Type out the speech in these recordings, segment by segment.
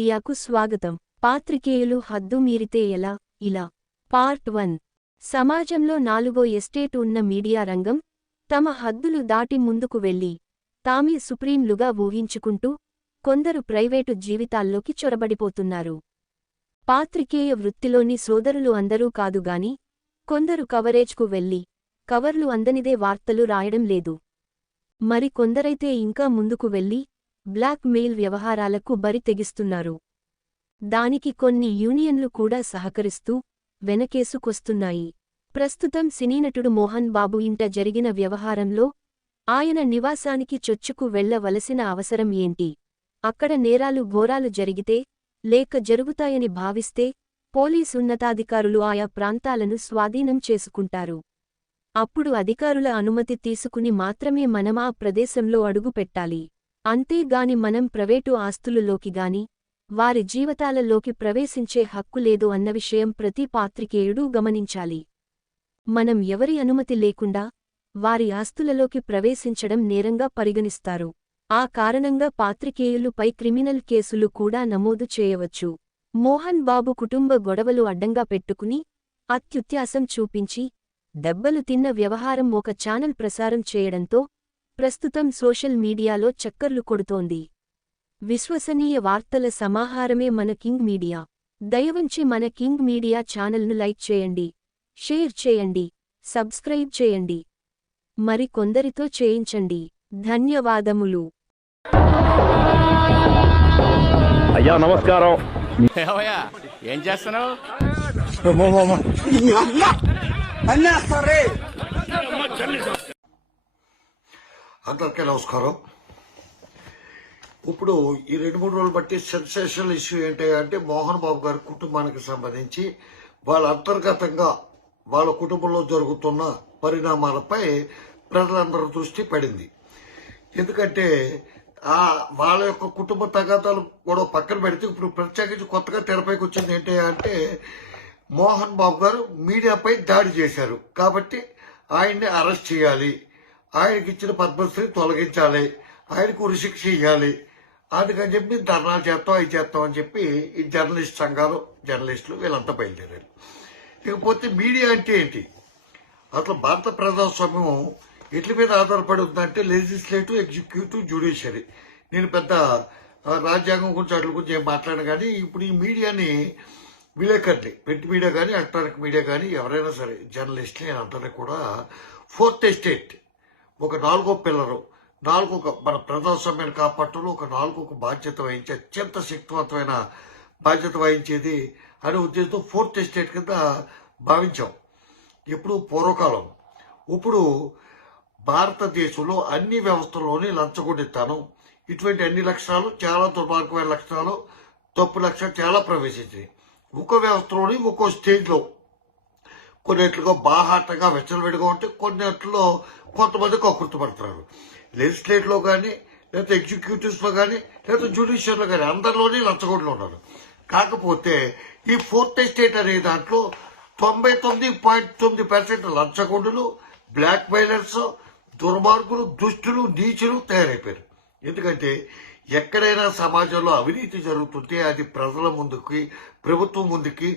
మీడియాకు స్వాగతం. పాత్రికేయులు హద్దు మీరితే ఎలా? ఇలా. Part one. సమాజంలో నాలుగో ఎస్టేట్ ఉన్న మీడియా రంగం తమ హద్దులు దాటి ముందుకు వెళ్ళి తామే సుప్రీంలుగా ఊహించుకుంటూ కొందరు ప్రైవేటు జీవితాల్లోకి చొరబడిపోతున్నారు. పాత్రికేయ వృత్తిలోని సోదరులు అందరూ కాదుగాని కొందరు కవరేజ్కు వెళ్ళి కవర్లు అందనిదే వార్తలు రాయడం లేదు. మరి కొందరైతే ఇంకా ముందుకు వెళ్ళి బ్లాక్ మెయిల్ వ్యవహారాలకు బరి తెగిస్తున్నారు. దానికి కొన్ని యూనియన్లు కూడా సహకరిస్తూ వెనకేసుకొస్తున్నాయి. ప్రస్తుతం సినీనటుడు మోహన్ బాబు ఇంట జరిగిన వ్యవహారంలో ఆయన నివాసానికి చొచ్చుకు వెళ్ళవలసిన అవసరం ఏంటి? అక్కడ నేరాలు ఘోరాలు జరిగితే లేక జరుగుతాయని భావిస్తే పోలీస్ ఉన్నతాధికారులు ఆయా ప్రాంతాలను స్వాధీనం చేసుకుంటారు. అప్పుడు అధికారుల అనుమతి తీసుకుని మాత్రమే మనమా ప్రదేశంలో అడుగుపెట్టాలి. అంతేగాని మనం ప్రైవేటు ఆస్తులలోకి గాని వారి జీవితాలలోకి ప్రవేశించే హక్కు లేదు అన్న విషయం ప్రతి పాత్రికేయుడూ గమనించాలి. మనం ఎవరి అనుమతి లేకుండా వారి ఆస్తులలోకి ప్రవేశించడం నేరంగా పరిగణిస్తారు. ఆ కారణంగా పాత్రికేయులుపై క్రిమినల్ కేసులు కూడా నమోదు చేయవచ్చు. మోహన్ బాబు కుటుంబ గొడవలు అడ్డంగా పెట్టుకుని అత్యుత్యాసం చూపించి దెబ్బలు తిన్న వ్యవహారం ఒక ఛానల్ ప్రసారం చేయడంతో ప్రస్తుతం సోషల్ మీడియాలో చక్కర్లు కొడుతోంది విశ్వసనీయ వార్తల సమాహారమే మన కింగ్ మీడియా దయవంచి మన కింగ్ మీడియా ఛానల్ను లైక్ చేయండి షేర్ చేయండి సబ్స్క్రైబ్ చేయండి మరి కొందరితో చేయించండి ధన్యవాదములు అయ్యా నమస్కారం ఏం చేస్తున్నావు అందరికీ నమస్కారం. ఇప్పుడు ఈ రెండు మూడు రోజులు బట్టి సెన్సేషనల్ ఇష్యూ ఏంటి అంటే మోహన్ బాబు గారి కుటుంబానికి సంబంధించి వాళ్ళ అంతర్గతంగా వాళ్ళ కుటుంబంలో జరుగుతున్న పరిణామాలపై ప్రజలందరి దృష్టి పడింది. ఎందుకంటే ఆ వాళ్ళ యొక్క కుటుంబ తగాదాలు కూడా పక్కన పెడితే ఇప్పుడు ప్రత్యేకించి కొత్తగా తెరపైకి వచ్చింది ఏంటి అంటే మోహన్ బాబు గారు మీడియాపై దాడి చేశారు. కాబట్టి ఆయన్ని అరెస్ట్ చేయాలి. ఆయనకి ఇచ్చిన పద్మశ్రీ తొలగించాలి. ఆయనకు ఉరిశిక్ష ఇవ్వాలి అందుకని చెప్పి ధర్నాలు చేస్తాం అవి చేస్తాం అని చెప్పి ఈ జర్నలిస్ట్ సంఘాలు జర్నలిస్టులు వీళ్ళంతా బయలుదేరారు. ఇకపోతే మీడియా అంటే ఏంటి? అసలు భారత ప్రజాస్వామ్యం ఎట్ల మీద ఆధారపడి ఉందంటే లెజిస్లేటివ్ ఎగ్జిక్యూటివ్ జ్యుడిషియరీ. నేను పెద్ద రాజ్యాంగం గురించి అట్ల గురించి ఏం మాట్లాడను కానీ ఇప్పుడు ఈ మీడియాని విలేకరులే ప్రింట్ మీడియా కానీ ఎలక్ట్రానిక్ మీడియా కానీ ఎవరైనా సరే జర్నలిస్టులు అంతా కూడా ఫోర్త్ ఎస్టేట్. ఒక నాలుగో పిల్లరు నాలుగొక మన ప్రజాస్వామ్యాన్ని కాపాడటంలో ఒక నాలుగొక బాధ్యత వహించి అత్యంత శక్తివంతమైన బాధ్యత వహించేది అనే ఉద్దేశంతో ఫోర్త్ ఎస్టేట్ కింద భావించాం. ఇప్పుడు పూర్వకాలం. ఇప్పుడు భారతదేశంలో అన్ని వ్యవస్థల్లోని లంచగొండితనం ఇటువంటి అన్ని లక్షణాలు చాలా దుర్మార్గమైన లక్షణాలు తప్పు లక్షణాలు చాలా ప్రవేశించాయి. ఒక్కో వ్యవస్థలోని ఒక్కో స్టేజ్లో కొన్నిట్లుగా బాహాటంగా వెచ్చలవిడిగా ఉంటే కొన్నిట్లో కొంతమంది కకృతపడుతున్నారు లెజిస్లేట్లో కానీ లేకపోతే ఎగ్జిక్యూటివ్స్లో కానీ లేకపోతే జ్యుడిషియర్లో కానీ అందరిలోనే లంచగొండలు ఉన్నారు. కాకపోతే ఈ ఫోర్త్ ఎస్టేట్ అనే దాంట్లో తొంభై తొమ్మిది పాయింట్ తొమ్మిది పర్సెంట్ లంచగొండులు బ్లాక్ మెయిలర్స్ దుర్మార్గులు దుష్టులు నీచులు తయారైపోయారు. ఎందుకంటే ఎక్కడైనా సమాజంలో అవినీతి జరుగుతుంటే అది ప్రజల ముందుకి ప్రభుత్వం ముందుకి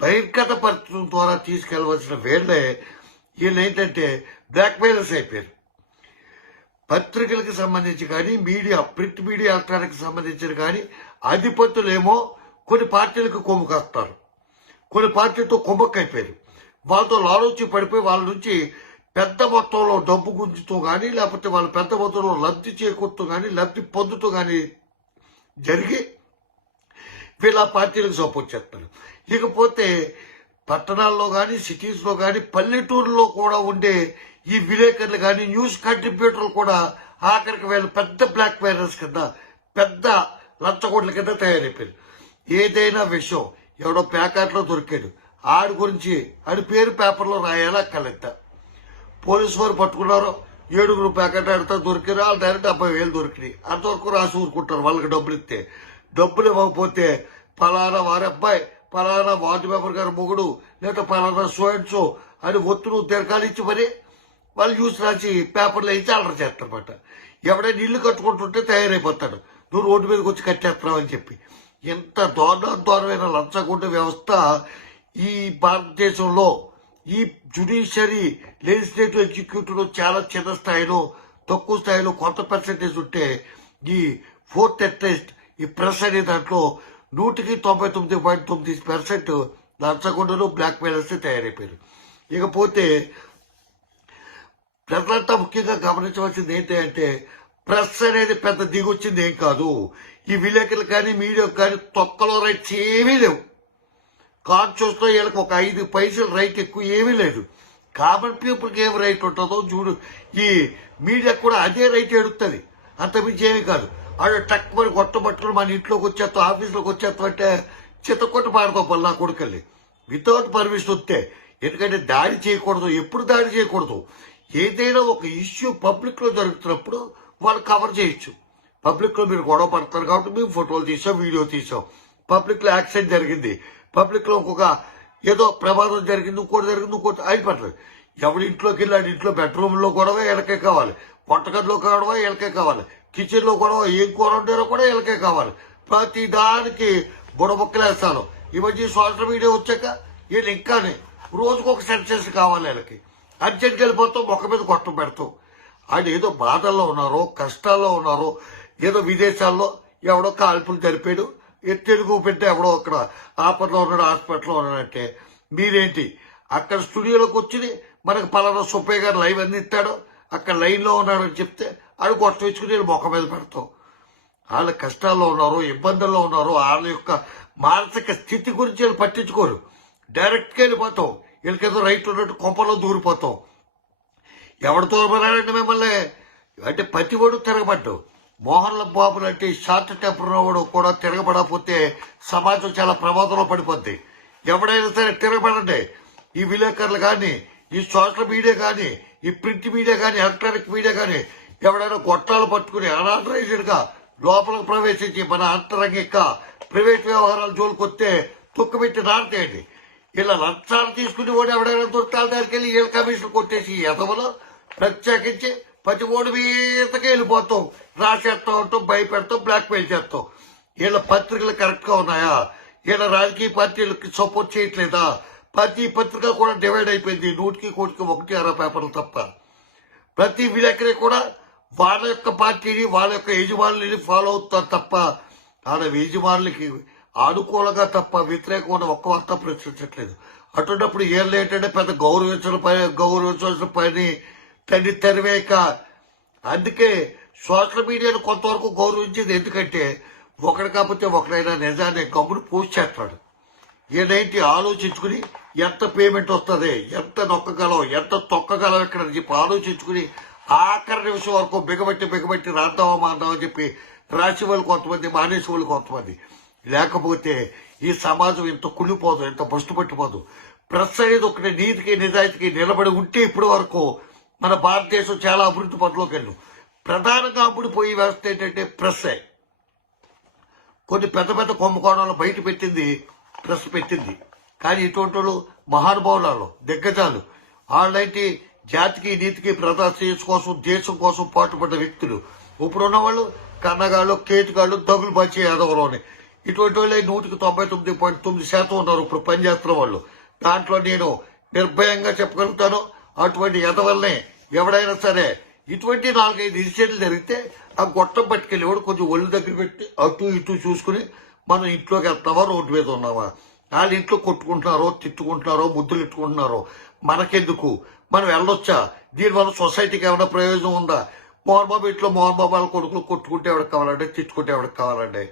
బహిర్గతపరచడం ద్వారా తీసుకెళ్ళవలసిన వేళ్ళే వీళ్ళు ఏంటంటే బ్లాక్ మెయిలర్స్ అయిపోయారు. పత్రికలకు సంబంధించి కానీ మీడియా ప్రింట్ మీడియా ఎలక్ట్రానిక్ సంబంధించిన కానీ అధిపతులేమో కొన్ని పార్టీలకు కొమ్ము కాస్తారు. కొన్ని పార్టీలతో కొమ్మక్కైపోయారు. వాళ్ళతో లాలోచి పడిపోయి వాళ్ళ నుంచి పెద్ద మొత్తంలో డబ్బు గుంజుతూ కానీ లేకపోతే వాళ్ళ పెద్ద మొత్తంలో లబ్ధి చేకూరుతూ కానీ లబ్ధి పొందుతూ కానీ జరిగి వీళ్ళ పార్టీలకు సపోర్ట్ చేస్తారు ఇకపోతే పట్టణాల్లో కానీ సిటీస్లో కానీ పల్లెటూరులో కూడా ఉండే ఈ విలేకరులు కానీ న్యూస్ కంట్రిబ్యూటర్లు కూడా ఆఖరికి వీళ్ళు పెద్ద బ్లాక్ మెయిలర్స్ కింద పెద్ద లంచగొడ్ల కింద తయారైపోయారు. ఏదైనా విషయం ఎవడో ప్యాకెట్లో దొరికాడు ఆడి గురించి ఆడి పేరు పేపర్లో రాయాలా కలెత్త పోలీసు వారు పట్టుకున్నారు ఏడుగురు ప్యాకెట్ ఆడితే దొరికారు వాళ్ళు డైరెక్ట్ డెబ్బై వేలు దొరికినాయి. అంతవరకు రాసి ఊరుకుంటారు వాళ్ళకి డబ్బులు ఇస్తే డబ్బులు ఇవ్వకపోతే ఫలానా వారి అబ్బాయి పలానా వార్డు మెంబర్ గారి మొగుడు లేదా పలానా సో అని ఒత్తులు దీర్ఘాలిచ్చి మరి వాళ్ళు న్యూస్ రాసి పేపర్లో అయితే అల్లరి చేస్తారన్నమాట. ఎవడైనా ఇల్లు కట్టుకుంటుంటే తయారైపోతాడు. నువ్వు రోడ్డు మీదకి వచ్చి కట్టేస్తున్నావు అని చెప్పి. ఎంత దారుణాధ్వారమైన లంచగొండ వ్యవస్థ ఈ భారతదేశంలో. ఈ జుడిషియరీ లెజిస్లేటివ్ ఎగ్జిక్యూటివ్ చాలా చిన్న స్థాయిలో తక్కువ స్థాయిలో కొంత పర్సెంటేజ్ ఉంటే ఈ ఫోర్త్ అట్లీస్ట్ ఈ ప్రెస్ అనే దాంట్లో నూటికి తొంభై తొమ్మిది పాయింట్ తొమ్మిది పర్సెంట్ లంచగొండలు బ్లాక్ మెయిలర్స్ తయారైపోయారు. ఇకపోతే ప్రజలంతా ముఖ్యంగా గమనించవలసింది ఏంటి అంటే ప్రెస్ అనేది పెద్ద దిగొచ్చింది ఏం కాదు. ఈ విలేకరులు కానీ మీడియా కానీ తొక్కలో రైట్స్ ఏమీ లేవు. కాన్షియస్లో వీళ్ళకి ఒక ఐదు పైసలు రైట్ ఎక్కువ ఏమీ లేదు. కామన్ పీపుల్కి ఏం రైట్ ఉంటుందో చూడు. ఈ మీడియా కూడా అదే రైట్ ఎడుతుంది అంతమించి ఏమీ కాదు. ఆడు టక్ మరి కొత్త బట్టలు మన ఇంట్లోకి వచ్చేస్తాం ఆఫీస్లోకి వచ్చేస్తాం అంటే చిత్తకొట్టు పాడుకోవాలి నా కొడుకల్ని. వితౌట్ పర్మిషన్ వస్తే. ఎందుకంటే దాడి చేయకూడదు ఎప్పుడు దాడి చేయకూడదు. ఏదైనా ఒక ఇష్యూ పబ్లిక్లో జరుగుతున్నప్పుడు వాళ్ళు కవర్ చేయొచ్చు. పబ్లిక్లో మీరు గొడవ పడతారు కాబట్టి మేము ఫోటోలు తీసాం వీడియో తీసాం. పబ్లిక్లో యాక్సిడెంట్ జరిగింది. పబ్లిక్లో ఇంకొక ఏదో ప్రమాదం జరిగింది ఇంకోటి జరిగింది ఇంకోటి అయిపోతుంది. ఎవరి ఇంట్లోకి వెళ్ళి ఇంట్లో బెడ్రూమ్లో గొడవ వెనకే కావాలి. వంటగదిలో గొడవ వెనకే కావాలి. కిచెన్లో గొడవ ఏం కూర వండారో కూడా వీళ్ళకే కావాలి. ప్రతి దానికి బుడబొక్కలేస్తాను. ఈ మధ్య సోషల్ మీడియా వచ్చాక వీళ్ళు ఇంకానే రోజుకు ఒక సెన్సెస్ కావాలి వీళ్ళకి. అర్జెంట్కి వెళ్ళిపోతాం మొక్క మీద కొట్టం పెడతాం. ఆయన ఏదో బాధల్లో ఉన్నారో కష్టాల్లో ఉన్నారో ఏదో విదేశాల్లో ఎవడో కాల్పులు జరిపాడు. తెలుగు బిడ్డ ఎవడో అక్కడ ఆపదలో ఉన్నాడు హాస్పిటల్లో ఉన్నాడంటే మీరేంటి? అక్కడ స్టూడియోలోకి వచ్చి మనకు పలానా సుబ్బయ్య గారు లైవ్ అందిస్తాడు అక్కడ లైన్లో ఉన్నాడని చెప్తే అది కొట్ట ఇచ్చుకుని నేను మొక్క మీద పెడతాం వాళ్ళ కష్టాల్లో ఉన్నారు ఇబ్బందుల్లో ఉన్నారు వాళ్ళ యొక్క మానసిక స్థితి గురించి వీళ్ళు పట్టించుకోరు. డైరెక్ట్గా వెళ్ళిపోతాం వీళ్ళకేదో రైట్ ఉన్నట్టు కొంపలో దూరిపోతాం ఎవరితో మరాడండి మిమ్మల్ని? అంటే పతివాడు తిరగబడ్డు మోహన్ బాబు లాంటి షార్ట్ టెంపర్ వాడు కూడా తిరగబడకపోతే సమాజం చాలా ప్రమాదంలో పడిపోద్ది. ఎవడైనా సరే తిరగబడండి. ఈ విలేకరులు కానీ ఈ సోషల్ మీడియా కానీ ఈ ప్రింట్ మీడియా కానీ ఎలక్ట్రానిక్ మీడియా కానీ ఎవడైనా గొట్టాలు పట్టుకుని అనాథరైజ్డ్గా ప్రవేశించి మన అంతరంగిక ప్రైవేట్ వ్యవహారాలు జోలికొస్తే తొక్కుపెట్టి నాడతేయండి ఇలా లంచాలు తీసుకుని వాడు ఎవడైనా దొరకాల దగ్గరికి వెళ్ళి వీళ్ళ కమిషన్ కొట్టేసి ఎదవలో ప్రత్యేకించి ప్రతి ఓడి మీదకి వెళ్ళిపోతాం. రాసేస్తా ఉంటాం భయపెడతాం బ్లాక్ మెయిల్ చేస్తాం. వీళ్ళ పత్రికలు కరెక్ట్గా ఉన్నాయా? వీళ్ళ రాజకీయ పార్టీలకి సపోర్ట్ చేయట్లేదా? ప్రతి పత్రిక కూడా డివైడ్ అయిపోయింది. నూటికి కోటికి ఒకటి అర పేపర్లు తప్ప. ప్రతి విలేకరి కూడా వాళ్ళ యొక్క పార్టీని వాళ్ళ యొక్క యజమానులని ఫాలో అవుతారు తప్ప ఆడ యజమానులకి అనుకూలంగా తప్ప వ్యతిరేకంగా ఒక్క వార్త ప్రశ్నించట్లేదు అటువంటిప్పుడు ఏం ఏంటంటే పెద్ద గౌరవించిన పని గౌరవించాల్సిన పని తల్లి తెరవేక అందుకే సోషల్ మీడియాను కొంతవరకు గౌరవించింది ఎందుకంటే ఒకడు కాకపోతే ఒకడైనా నిజాన్ని గమ్మును పోస్ట్ చేస్తాడు. ఏదైతే ఆలోచించుకుని ఎంత పేమెంట్ వస్తుంది ఎంత నొక్కగలం ఎంత తొక్కగలం ఇక్కడ చెప్పి ఆలోచించుకుని ఆఖరి నిమిషం వరకు బిగబెట్టి బిగబట్టి రాద్దామా మాందామని చెప్పి రాసి వాళ్ళు కొంతమంది మానేసి వాళ్ళు కొంతమంది. లేకపోతే ఈ సమాజం ఇంత కుళ్ళిపోదు ఇంత బస్టు పట్టిపోదు. ప్రెస్ అనేది ఒకటి నీతికి నిజాయితీకి నిలబడి ఉంటే ఇప్పటి వరకు మన భారతదేశం చాలా అభివృద్ధి పనిలోకి వెళ్ళాం ప్రధానంగా అప్పుడు పోయి వ్యవస్థ ఏంటంటే ప్రెస్సే. కొన్ని పెద్ద పెద్ద కుంభకోణాలు బయట పెట్టింది ప్రెస్ పెట్టింది. కానీ ఇటువంటి వాళ్ళు మహానుభావులలో దిగ్గజాలు. వాళ్ళైతే జాతికి నీతికి ప్రదర్శన కోసం దేశం కోసం పాటుపడ్డ వ్యక్తులు. ఇప్పుడున్న వాళ్ళు కన్నగాళ్ళు కేతుగాళ్ళు దగులు బచ్చి ఎదవలోని ఇటువంటి వాళ్ళే నూటికి తొంభై తొమ్మిది పాయింట్ తొమ్మిది శాతం ఉన్నారు ఇప్పుడు పనిచేస్తున్న వాళ్ళు. దాంట్లో నేను నిర్భయంగా చెప్పగలుగుతాను అటువంటి ఎదవల్ని ఎవడైనా సరే ఇటువంటి నాలుగైదు ఇన్సిడెంట్లు జరిగితే ఆ గొట్టం పట్టుకెళ్ళేవాడు కొంచెం ఒళ్ళు దగ్గర పెట్టి అటు ఇటు చూసుకుని మనం ఇంట్లోకి వెళ్తామా రోడ్డు మీద ఉన్నామా? వాళ్ళు ఇంట్లో కొట్టుకుంటున్నారో తిట్టుకుంటున్నారో ముద్దులు ఇట్టుకుంటున్నారో మనకెందుకు? మనం వెళ్ళొచ్చా? దీనివల్ల సొసైటీకి ఏమైనా ప్రయోజనం ఉందా? మోహన్ బాబు ఇంట్లో మోహన్ బాబు వాళ్ళ కొడుకులు కొట్టుకుంటే ఎవరికి కావాలంటే తిట్టుకుంటే ఎవరికి కావాలంటే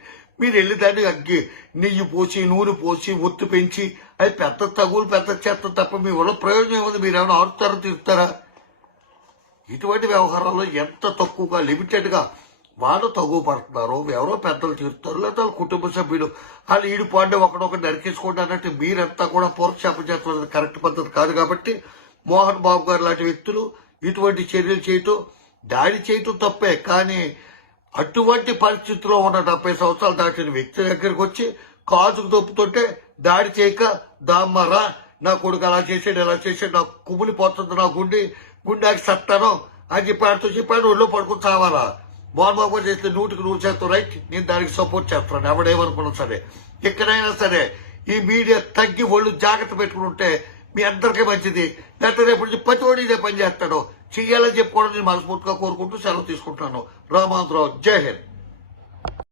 మీరు వెళ్ళి దాన్ని అగ్గి నెయ్యి పోసి నూనె పోసి ఒత్తు పెంచి అది పెద్ద తగులు పెద్ద చెత్త తప్ప మీ వల్ల ప్రయోజనం ఏముంది? మీరు ఏమైనా ఆడుతారో తిరుగుతారా ఇటువంటి వ్యవహారాల్లో ఎంత తక్కువగా లిమిటెడ్గా వాళ్ళు తగువ పడుతున్నారు ఎవరో పెద్దలు తీరుతారు లేదా వాళ్ళ కుటుంబ సభ్యులు వాళ్ళు ఈడు పాండే ఒకడొకటి నరికేసుకోండి అన్నట్టు మీరంతా కూడా పూర్వక్షేపం చేస్తున్నది కరెక్ట్ పద్ధతి కాదు కాబట్టి మోహన్ బాబు గారు లాంటి వ్యక్తులు ఇటువంటి చర్యలు చేయటం దాడి చేయటం తప్పే. కానీ అటువంటి పరిస్థితిలో ఉన్న డెబ్బై సంవత్సరాలు దాటిన వ్యక్తి దగ్గరికి వచ్చి కాజుకు తప్పుతుంటే దాడి చేయక దామ్మరా నా కొడుకు అలా చేసాడు ఎలా చేసాడు నాకు కుమిలిపోతుంది నా గుండె గుండెకి సత్తాను అని చెప్పి ఆడితో చెప్పాడు. ఒళ్ళు పడుకుని చావాలా? మోహన్ బాబు గారు చేస్తే నూటికి నూరు చేస్తాను రైట్ నేను దానికి సపోర్ట్ చేస్తాను. ఎవడేమనుకున్నా సరే ఎక్కడైనా సరే ఈ మీడియా తగ్గి ఒళ్ళు జాగ్రత్త పెట్టుకుని ఉంటే మీ అందరికీ మంచిది. లేకపోతే రేపు నుంచి ప్రతివాడు ఇదే పని చేస్తాడు. చెయ్యాలని చెప్పుకోవడం నేను మనస్ఫూర్తిగా కోరుకుంటూ సెలవు తీసుకుంటున్నాను రామాంతరావు జై హింద్.